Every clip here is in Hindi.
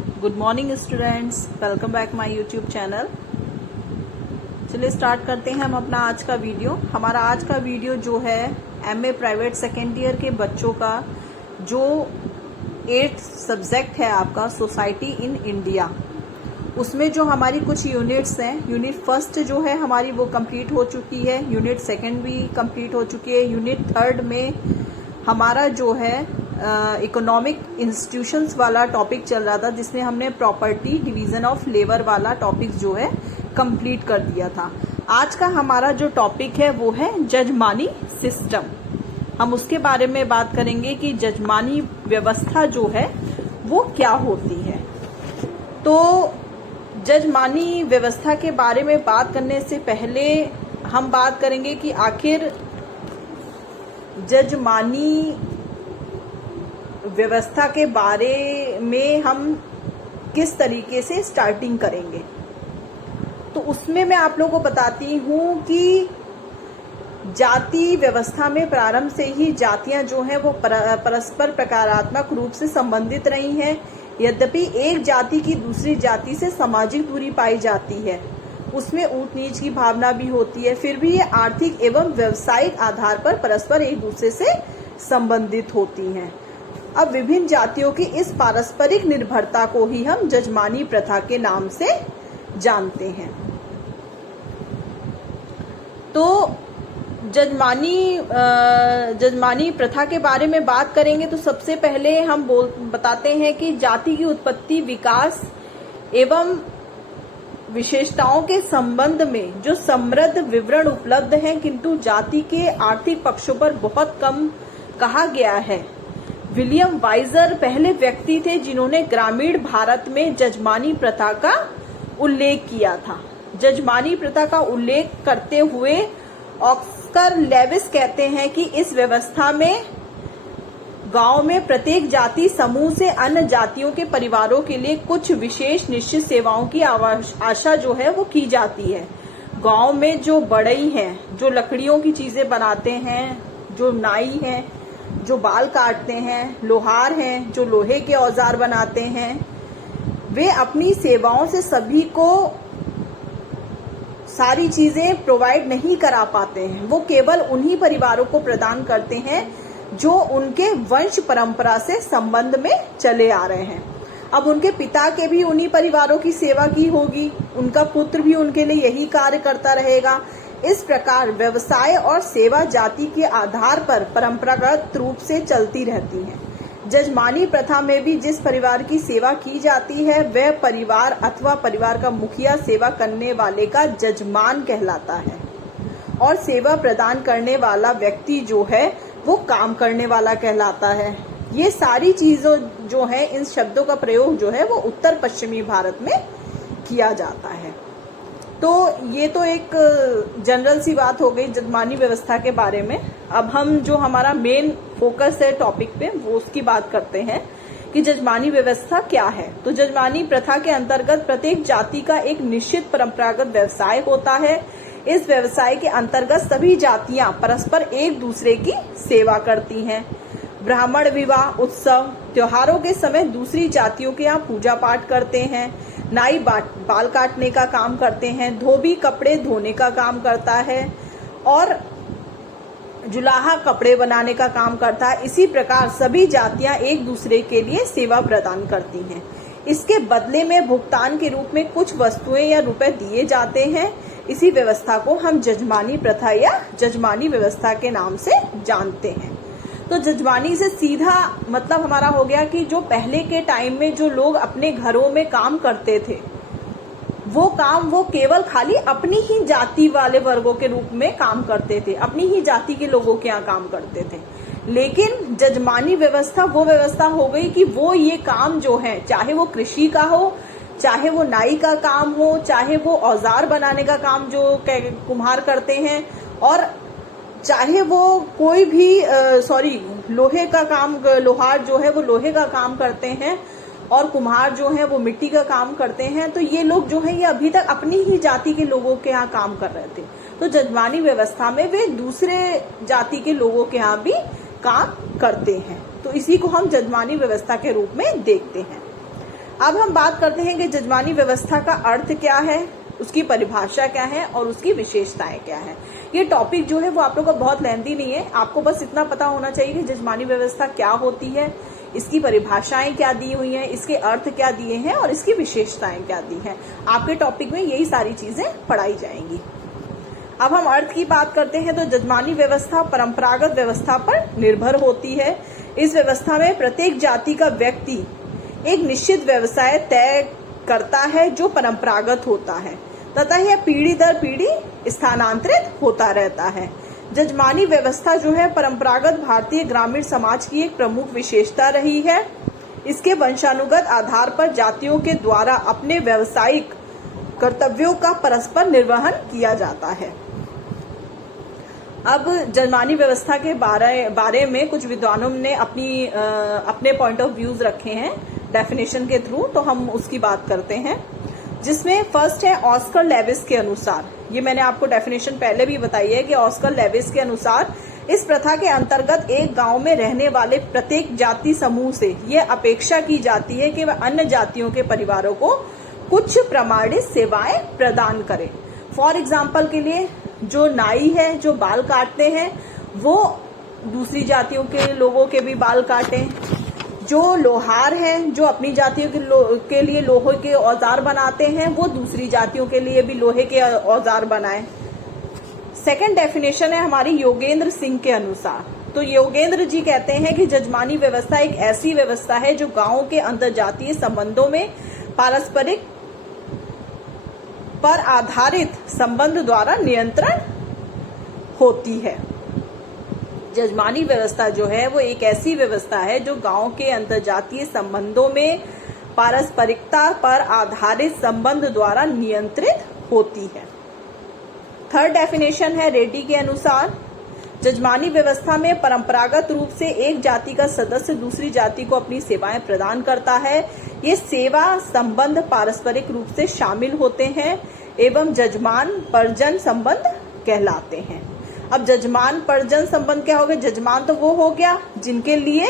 Good morning students, welcome back my YouTube channel. चलिए स्टार्ट करते हैं हम अपना आज का वीडियो। हमारा आज का वीडियो जो है एमए प्राइवेट सेकेंड ईयर के बच्चों का जो 8th सब्जेक्ट है आपका सोसाइटी इन इंडिया, उसमें जो हमारी कुछ यूनिट्स हैं, यूनिट फर्स्ट जो है हमारी वो कंप्लीट हो चुकी है, यूनिट सेकेंड भी कंप्लीट हो चुकी है। यूनिट थर्ड में हमारा जो है इकोनॉमिक इंस्टीट्यूशंस वाला टॉपिक चल रहा था, जिसमें हमने प्रॉपर्टी डिवीजन ऑफ लेबर वाला टॉपिक जो है कंप्लीट कर दिया था। आज का हमारा जो टॉपिक है वो है जजमानी सिस्टम। हम उसके बारे में बात करेंगे कि जजमानी व्यवस्था जो है वो क्या होती है। तो जजमानी व्यवस्था के बारे में बात करने से पहले हम बात करेंगे कि आखिर जजमानी व्यवस्था के बारे में हम किस तरीके से स्टार्टिंग करेंगे। तो उसमें मैं आप लोगों को बताती हूँ कि जाति व्यवस्था में प्रारंभ से ही जातियां जो हैं वो परस्पर प्रकारात्मक रूप से संबंधित रही हैं। यद्यपि एक जाति की दूसरी जाति से सामाजिक दूरी पाई जाती है, उसमें ऊंच नीच की भावना भी होती है, फिर भी ये आर्थिक एवं व्यवसायिक आधार पर परस्पर एक दूसरे से संबंधित होती हैं। अब विभिन्न जातियों की इस पारस्परिक निर्भरता को ही हम जजमानी प्रथा के नाम से जानते हैं। तो जजमानी प्रथा के बारे में बात करेंगे तो सबसे पहले हम बताते हैं कि जाति की उत्पत्ति, विकास एवं विशेषताओं के संबंध में जो समृद्ध विवरण उपलब्ध हैं, किंतु जाति के आर्थिक पक्षों पर बहुत कम कहा गया है। विलियम वाइजर पहले व्यक्ति थे जिन्होंने ग्रामीण भारत में जजमानी प्रथा का उल्लेख किया था। जजमानी प्रथा का उल्लेख करते हुए ऑस्कर लेविस कहते हैं कि इस व्यवस्था में गांव में प्रत्येक जाति समूह से अन्य जातियों के परिवारों के लिए कुछ विशेष निश्चित सेवाओं की आशा जो है वो की जाती है। गांव में जो बढ़ई हैं, जो लकड़ियों की चीजें बनाते हैं, जो नाई हैं, जो बाल काटते हैं, लोहार हैं, जो लोहे के औजार बनाते हैं, वे अपनी सेवाओं से सभी को सारी चीजें प्रोवाइड नहीं करा पाते हैं। वो केवल उन्हीं परिवारों को प्रदान करते हैं जो उनके वंश परंपरा से संबंध में चले आ रहे हैं। अब उनके पिता के भी उन्हीं परिवारों की सेवा की होगी, उनका पुत्र भी उनके लिए यही कार्य करता रहेगा। इस प्रकार व्यवसाय और सेवा जाति के आधार पर परंपरागत रूप से चलती रहती है। जजमानी प्रथा में भी जिस परिवार की सेवा की जाती है वह परिवार अथवा परिवार का मुखिया सेवा करने वाले का जजमान कहलाता है, और सेवा प्रदान करने वाला व्यक्ति जो है वो काम करने वाला कहलाता है। ये सारी चीजों जो है, इन शब्दों का प्रयोग जो है वो उत्तर पश्चिमी भारत में किया जाता है। तो ये तो एक जनरल सी बात हो गई जजमानी व्यवस्था के बारे में। अब हम जो हमारा मेन फोकस है टॉपिक पे वो उसकी बात करते हैं कि जजमानी व्यवस्था क्या है। तो जजमानी प्रथा के अंतर्गत प्रत्येक जाति का एक निश्चित परंपरागत व्यवसाय होता है। इस व्यवसाय के अंतर्गत सभी जातियां परस्पर एक दूसरे की सेवा करती हैं। ब्राह्मण विवाह, उत्सव, त्योहारों के समय दूसरी जातियों के यहाँ पूजा पाठ करते हैं। नाई बाल काटने का काम करते हैं। धोबी कपड़े धोने का काम करता है, और जुलाहा कपड़े बनाने का काम करता है। इसी प्रकार सभी जातियां एक दूसरे के लिए सेवा प्रदान करती हैं। इसके बदले में भुगतान के रूप में कुछ वस्तुएं या रुपए दिए जाते हैं। इसी व्यवस्था को हम जजमानी प्रथा या जजमानी व्यवस्था के नाम से जानते हैं। तो जजमानी से सीधा मतलब हमारा हो गया कि जो पहले के टाइम में जो लोग अपने घरों में काम करते थे, वो काम वो केवल खाली अपनी ही जाति वाले वर्गों के रूप में काम करते थे, अपनी ही जाति के लोगों के यहाँ काम करते थे। लेकिन जजमानी व्यवस्था वो व्यवस्था हो गई कि वो ये काम जो है, चाहे वो कृषि का हो, चाहे वो नाई का काम हो, चाहे वो औजार बनाने का काम जो कुम्हार करते हैं, और चाहे वो कोई भी लोहे का काम, लोहार जो है वो लोहे का काम करते हैं, और कुम्हार जो है वो मिट्टी का काम करते हैं। तो ये लोग जो है ये अभी तक अपनी ही जाति के लोगों के यहाँ काम कर रहे थे। तो जजमानी व्यवस्था में वे दूसरे जाति के लोगों के यहाँ भी काम करते हैं। तो इसी को हम जजमानी व्यवस्था के रूप में देखते हैं। अब हम बात करते हैं कि जजमानी व्यवस्था का अर्थ क्या है, उसकी परिभाषा क्या है और उसकी विशेषताएं क्या है। ये टॉपिक जो है वो आप लोगों का बहुत लेंथी नहीं है, आपको बस इतना पता होना चाहिए कि जजमानी व्यवस्था क्या होती है, इसकी परिभाषाएं क्या दी हुई हैं, इसके अर्थ क्या दिए हैं और इसकी विशेषताएं क्या दी हैं। आपके टॉपिक में यही सारी चीजें पढ़ाई जाएंगी। अब हम अर्थ की बात करते हैं तो जजमानी व्यवस्था परंपरागत व्यवस्था पर निर्भर होती है। इस व्यवस्था में प्रत्येक जाति का व्यक्ति एक निश्चित व्यवसाय तय करता है जो परंपरागत होता है तथा यह पीढ़ी दर पीढ़ी स्थानांतरित होता रहता है। जजमानी व्यवस्था जो है परंपरागत भारतीय ग्रामीण समाज की एक प्रमुख विशेषता रही है। इसके वंशानुगत आधार पर जातियों के द्वारा अपने व्यावसायिक कर्तव्यों का परस्पर निर्वहन किया जाता है। अब जजमानी व्यवस्था के बारे में कुछ विद्वानों ने अपने पॉइंट ऑफ व्यूज रखे हैं डेफिनेशन के थ्रू, तो हम उसकी बात करते हैं। जिसमें फर्स्ट है ऑस्कर लेविस के अनुसार, ये मैंने आपको डेफिनेशन पहले भी बताई है कि ऑस्कर लेविस के अनुसार इस प्रथा के अंतर्गत एक गांव में रहने वाले प्रत्येक जाति समूह से ये अपेक्षा की जाती है कि वह अन्य जातियों के परिवारों को कुछ प्रमाणित सेवाएं प्रदान करें। फॉर एग्जाम्पल के लिए जो नाई है जो बाल काटते हैं वो दूसरी जातियों के लोगों के भी बाल काटें, जो लोहार हैं जो अपनी जातियों के लिए लोहे के औजार बनाते हैं वो दूसरी जातियों के लिए भी लोहे के औजार बनाएं। सेकंड डेफिनेशन है हमारी योगेंद्र सिंह के अनुसार, तो योगेंद्र जी कहते हैं कि जजमानी व्यवस्था एक ऐसी व्यवस्था है जो गांवों के अंतर जातीय संबंधों में पारस्परिक पर आधारित संबंध द्वारा नियंत्रण होती है। जजमानी व्यवस्था जो है वो एक ऐसी व्यवस्था है जो गांव के अंतरजातीय संबंधों में पारस्परिकता पर आधारित संबंध द्वारा नियंत्रित होती है। थर्ड डेफिनेशन है रेड्डी के अनुसार, जजमानी व्यवस्था में परंपरागत रूप से एक जाति का सदस्य दूसरी जाति को अपनी सेवाएं प्रदान करता है। ये सेवा संबंध पारस्परिक रूप से शामिल होते हैं एवं जजमान परजन संबंध कहलाते हैं। अब जजमान परजन संबंध क्या हो गया? जजमान तो वो हो गया जिनके लिए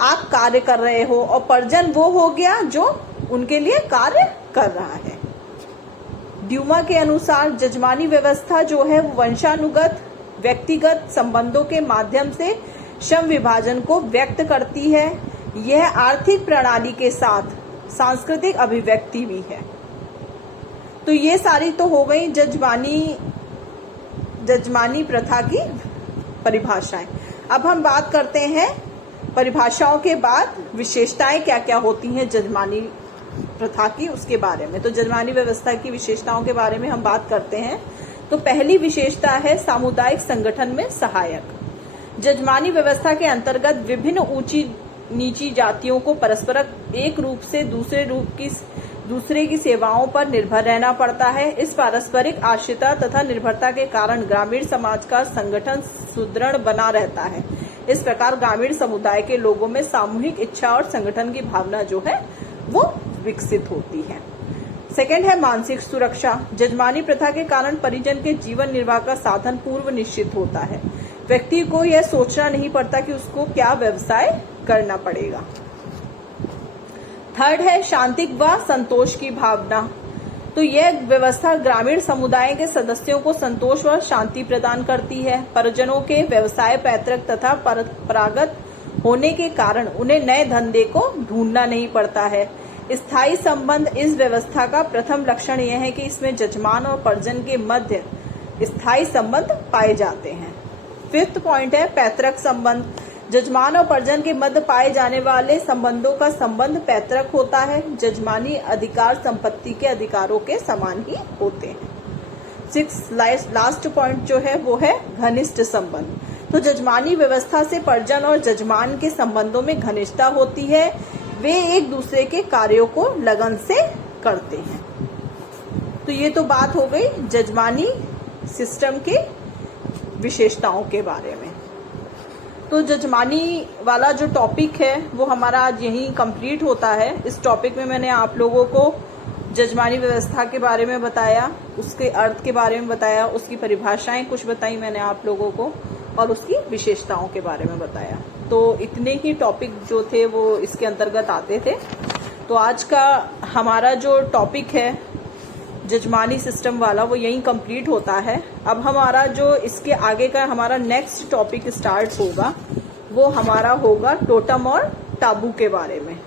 आप कार्य कर रहे हो और परजन वो हो गया जो उनके लिए कार्य कर रहा है। ड्यूमा के अनुसार जजमानी व्यवस्था जो है वो वंशानुगत व्यक्तिगत संबंधों के माध्यम से श्रम विभाजन को व्यक्त करती है। यह आर्थिक प्रणाली के साथ सांस्कृतिक अभिव्यक्ति भी है। तो ये सारी तो हो गई जजमानी प्रथा की परिभाषाएं। अब हम बात करते हैं परिभाषाओं के बाद विशेषताएं क्या क्या होती हैं जजमानी प्रथा की, उसके बारे में। तो जजमानी व्यवस्था की विशेषताओं के बारे में हम बात करते हैं। तो पहली विशेषता है सामुदायिक संगठन में सहायक। जजमानी व्यवस्था के अंतर्गत विभिन्न ऊंची नीची जातियों को परस्पर एक रूप से दूसरे की सेवाओं पर निर्भर रहना पड़ता है। इस पारस्परिक आश्रितता तथा निर्भरता के कारण ग्रामीण समाज का संगठन सुदृढ़ बना रहता है। इस प्रकार ग्रामीण समुदाय के लोगों में सामूहिक इच्छा और संगठन की भावना जो है वो विकसित होती है। सेकंड है मानसिक सुरक्षा। जजमानी प्रथा के कारण परिजन के जीवन निर्वाह का साधन पूर्व निश्चित होता है। व्यक्ति को यह सोचना नहीं पड़ता कि उसको क्या व्यवसाय करना पड़ेगा। थर्ड है शांति व संतोष की भावना। तो यह व्यवस्था ग्रामीण समुदाय के सदस्यों को संतोष व शांति प्रदान करती है। परिजनों के व्यवसाय पैतृक तथा परंपरागत होने के कारण उन्हें नए धंधे को ढूंढना नहीं पड़ता है। स्थायी संबंध इस व्यवस्था का प्रथम लक्षण यह है कि इसमें जजमान और परिजन के मध्य स्थायी संबंध पाए जाते हैं। फिफ्थ पॉइंट है पैतृक संबंध। जजमान और परिजन के मध्य पाए जाने वाले संबंधों का संबंध पैतृक होता है। जजमानी अधिकार संपत्ति के अधिकारों के समान ही होते हैं। सिक्स लास्ट पॉइंट जो है वो है घनिष्ठ संबंध। तो जजमानी व्यवस्था से परिजन और जजमान के संबंधों में घनिष्ठता होती है। वे एक दूसरे के कार्यों को लगन से करते हैं। तो ये तो बात हो गई जजमानी सिस्टम के विशेषताओं के बारे में। तो जजमानी वाला जो टॉपिक है वो हमारा आज यहीं कंप्लीट होता है। इस टॉपिक में मैंने आप लोगों को जजमानी व्यवस्था के बारे में बताया, उसके अर्थ के बारे में बताया, उसकी परिभाषाएं कुछ बताई मैंने आप लोगों को और उसकी विशेषताओं के बारे में बताया। तो इतने ही टॉपिक जो थे वो इसके अंतर्गत आते थे। तो आज का हमारा जो टॉपिक है जजमानी सिस्टम वाला वो यहीं कंप्लीट होता है। अब हमारा जो इसके आगे का हमारा नेक्स्ट टॉपिक स्टार्ट होगा वो हमारा होगा टोटम और टाबू के बारे में।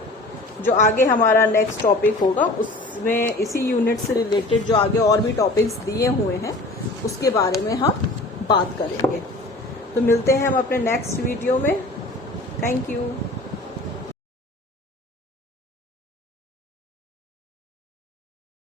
जो आगे हमारा नेक्स्ट टॉपिक होगा उसमें इसी यूनिट से रिलेटेड जो आगे और भी टॉपिक्स दिए हुए हैं उसके बारे में हम बात करेंगे। तो मिलते हैं हम अपने नेक्स्ट वीडियो में। Thank you.